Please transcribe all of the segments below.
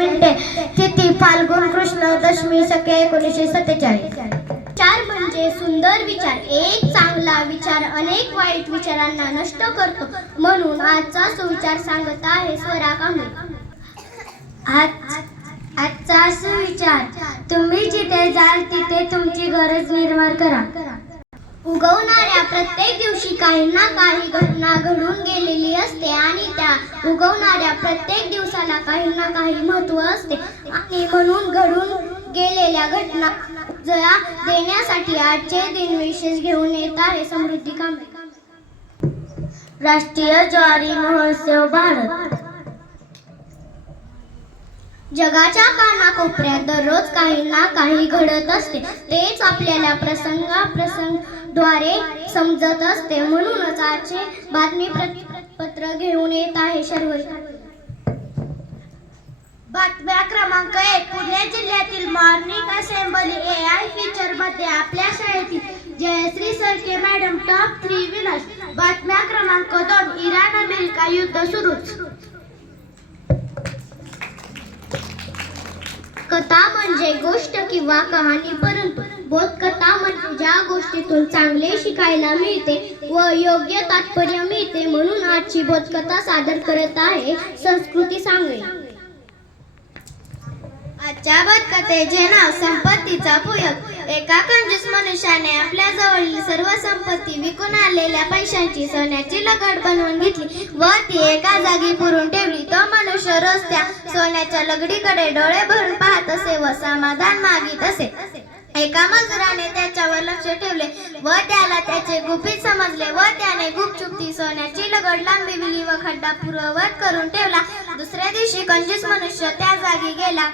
मिनिटे. तिथी फाल्गुन कृष्ण दशमी शके 1947. 4 म्हणजे सुंदर विचार. एक चांगला विचार अनेक वाईट विचारांना नष्ट करतो. म्हणून आजचा सुविचार सांगत आहे स्वरा कांबळे. आजचा सुविचार. तुम्ही जिथे जाल तिथे तुमची गरज निर्माण करा. उगवणाऱ्या प्रत्येक दिवशी काही ना काही घटना घडून गेलेली असते आणि त्या उगवणाऱ्या प्रत्येक दिवसाला काही ना काही महत्त्व असते आणि म्हणून घडून गेलेल्या घटना जया देण्यासाठी आजचे दिन विशेष घेऊन येत आहे समृद्धी कांबळे. राष्ट्रीय ज्वारी महोत्सव भारत. जगाच्या कानाकोपऱ्यात दररोज काही ना काही घडत असते. तेच आपल्याला प्रसंगाप्रसंगाद्वारे समजत असते. म्हणूनच आजचे बातमीपत्र घेऊन येत आहे शर्वरी. बातम्या क्रमांक 1. पुणे जिल्ह्यातील मॉर्निंग असेंबली AI फीचर मध्ये आपल्या शाळेतील जयश्री सरके मॅडम टॉप 3 विनर्स. बातम्या क्रमांक 2. इराण अमेरिका युद्ध सुरूच. कथा म्हणजे गोष्ट किंवा कहाणी, परंतु बोधकथा म्हणजे ज्या गोष्टीतून चांगले शिकायला मिळते व योग्य तात्पर्य मिळते. म्हणून आजची बोधकथा सादर करत आहे संस्कृती सांगळे. आजच्या बोधकथेचे नाव संपत्तीचा उपयोग. एका कंजूस मनुष्याने आपल्या जवळील सर्व संपत्ती विकून आलेल्या पैशांची सोन्याची लगड बनवून घेतली व ती एका जागी पुरून ठेवली. तो मनुष्य रोज त्या सोन्याच्या लगडीकडे डोळे भरून पाहत असे व समाधान मागित असे. एका मजुराने त्याच्यावर लक्ष ठेवले व त्याला त्याचे गुपित समजले व त्याने गुपचूप ती सोन्याची लगड लांबविली व खड्डा पूर्ववत करून ठेवला. दुसऱ्या दिवशी कंजूस मनुष्य त्या जागी गेला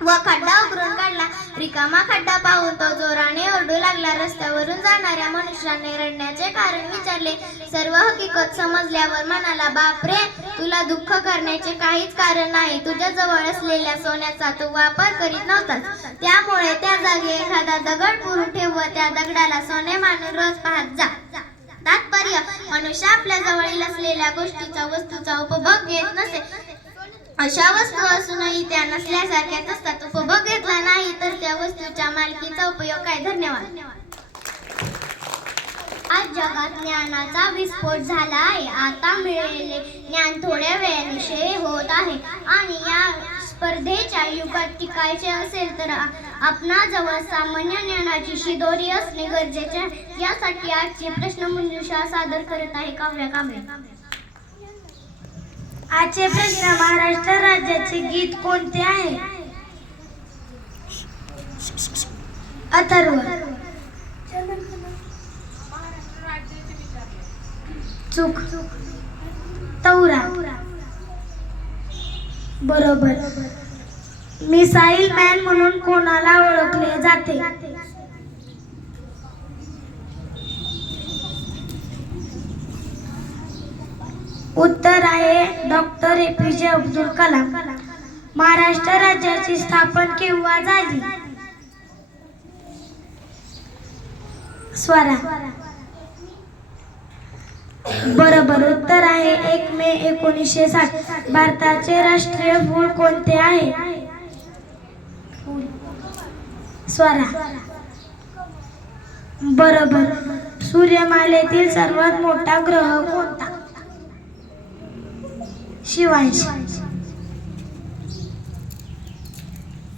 व खड्डा उकरून काढला. रिकामा खड्डा पाहून तो जोराने ओरडू लागला. रस्त्यावरून जाणाऱ्या मनुष्याने रडण्याचे कारण विचारले. सर्व हकीकत समजल्यावर म्हणाला, बापरे, तुला दुःख करण्याचे काहीच कारण नाही. तुझ्या जवळ असलेल्या सोन्याचा तू वापर करीत नव्हतास. त्यामुळे त्या जागी एखादा दगड पुरून ठेव व त्या दगडाला सोने मानून रोज पाहत जा. तात्पर्य. मनुष्य आपल्या जवळील असलेल्या गोष्टीचा वस्तूचा उपभोग घेत नसे. अशा वस्तू असूनही त्या नसल्यासारख्याच असतात. उपभोग घेतला नाही तर त्या वस्तूच्या मालकीचा उपयोग काय. धन्यवाद. आज जगात ज्ञानाचा विस्फोट झाला आहे. आता मिळालेले ज्ञान थोड्या वेळाने क्षय होत आहे आणि या स्पर्धेच्या युगात टिकायचे असेल तर आपणाजवळ सामान्य ज्ञानाची शिदोरी असणे गरजेचे आहे. यासाठी आजची प्रश्नमंजुषा सादर करत आहे काव्या कांबळे. आजचे प्रश्न. महाराष्ट्र राज्याचे गीत कोणते आहे. अथर्व. चूक. तौरा. बरोबर. मिसाईल मॅन म्हणून कोणाला ओळखले जाते. उत्तर आहे डॉक्टर APJ अब्दुल कलाम. महाराष्ट्र राज्याची स्थापना केव्हा झाली. स्वरा. बरोबर. उत्तर आहे 1 मे 1960. भारताचे राष्ट्रीय फूल कोणते आहे. स्वरा. बरोबर. सूर्यमालेतील सर्वात मोठा ग्रह कोणता. शिवांश.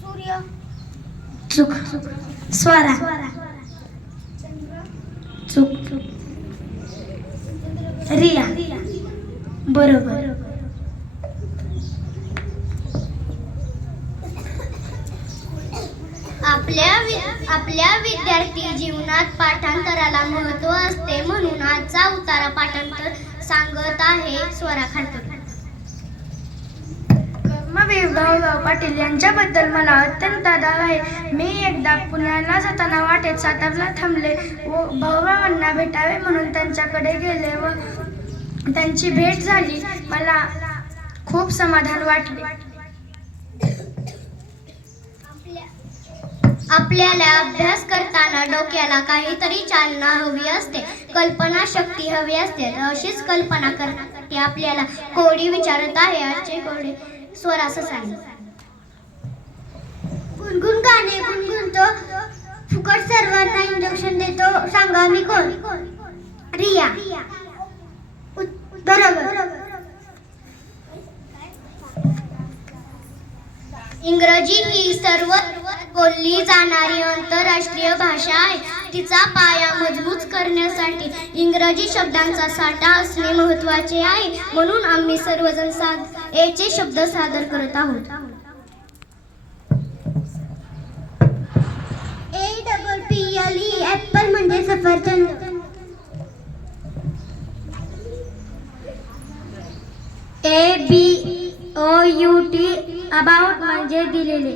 सूर्य. चूक. स्वरा. चूक. रिया. बरोबर. आपल्या विद्यार्थी जीवनात पाठांतराला महत्त्व असते. म्हणून आजचा उतारा पाठांतर सांगत आहे स्वरा खानकर. कर्मवीर भाऊराव पाटील यांच्याबद्दल मला अत्यंत आदर आहे. मी एकदा पुण्याला जाताना वाटेत सातारला थांबले व भाऊरावांना भेटावे म्हणून त्यांच्याकडे गेले व त्यांची भेट झाली. मला खूप समाधान वाटले. आपल्याला अभ्यास करताना डोक्याला काहीतरी चालना हवी असते, कल्पना शक्ती हवी असते. अशीच कल्पना करण्यासाठी आपल्याला कोडी विचारत आहे आजचे कोडे स्वरा ससानी. फुकट सर्वांना इंजेक्शन देतो सांगा मी कोण? रिया. बरोबर. इंग्रजी ही सर्वात बोलली जाणारी आंतरराष्ट्रीय भाषा आहे. तिचा पाया मजबूत करण्यासाठी इंग्रजी शब्दांचा साठा असणे महत्त्वाचे आहे. म्हणून आम्ही सर्वजण चे शब्द सादर करत आहोत. APPLE ऍपल म्हणजे सफरचंद. ABOUT अबाउट म्हणजे दिलेले.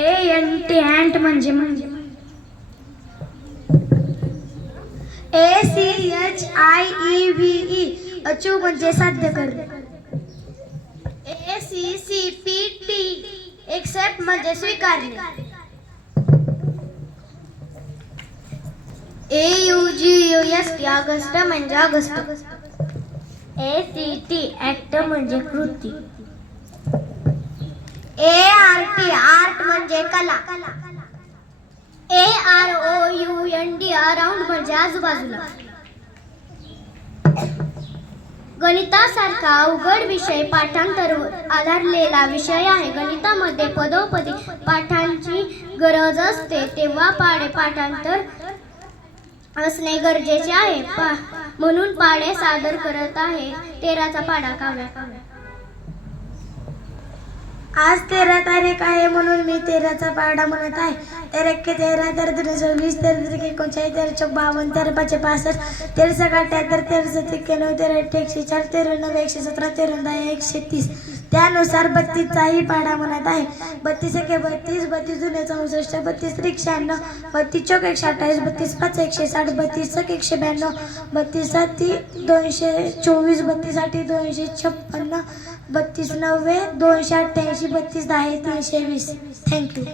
ANT म्हणजे ACHIEVE अचूक म्हणजे साध्य करणे. ACCPT एक्सेप्ट म्हणजे स्वीकारणे. AUGUST ऑगस्ट म्हणजे ऑगस्ट. ACT ऍक्ट म्हणजे कृती. ART आर्ट म्हणजे कला. AROUND अराउंड म्हणजे आजूबाजूला. गणितासारखा अवघड विषय पाठांतरावर आधारलेला विषय आहे. गणितामध्ये पदोपदी पाठांची गरज असते तेव्हा पाढे पाठांतर असणे गरजेचे आहे. म्हणून पाढे सादर करत आहे. 13चा पाढा काव्या. आज 13 तारीख आहे म्हणून मी 13चा पाढा म्हणत आहे. 13 × 13 = 26, 13 × 39 = 52, 13 × 5 = 65, 13 × 7 = 73, 13 × 7 = 91, 13 × 8 = 104, 13 × 9 = 117, 13 × 10 = 130. त्यानुसार 32चाही पाढा म्हणत आहे. 32 × 32, 32 × 64, 32 × 96, 32 × 128, 32 × 160, 32 × 192, 32 × 224, 32 × 256, 32 × 9 = 288, 32 × 10 = 320. थँक्यू.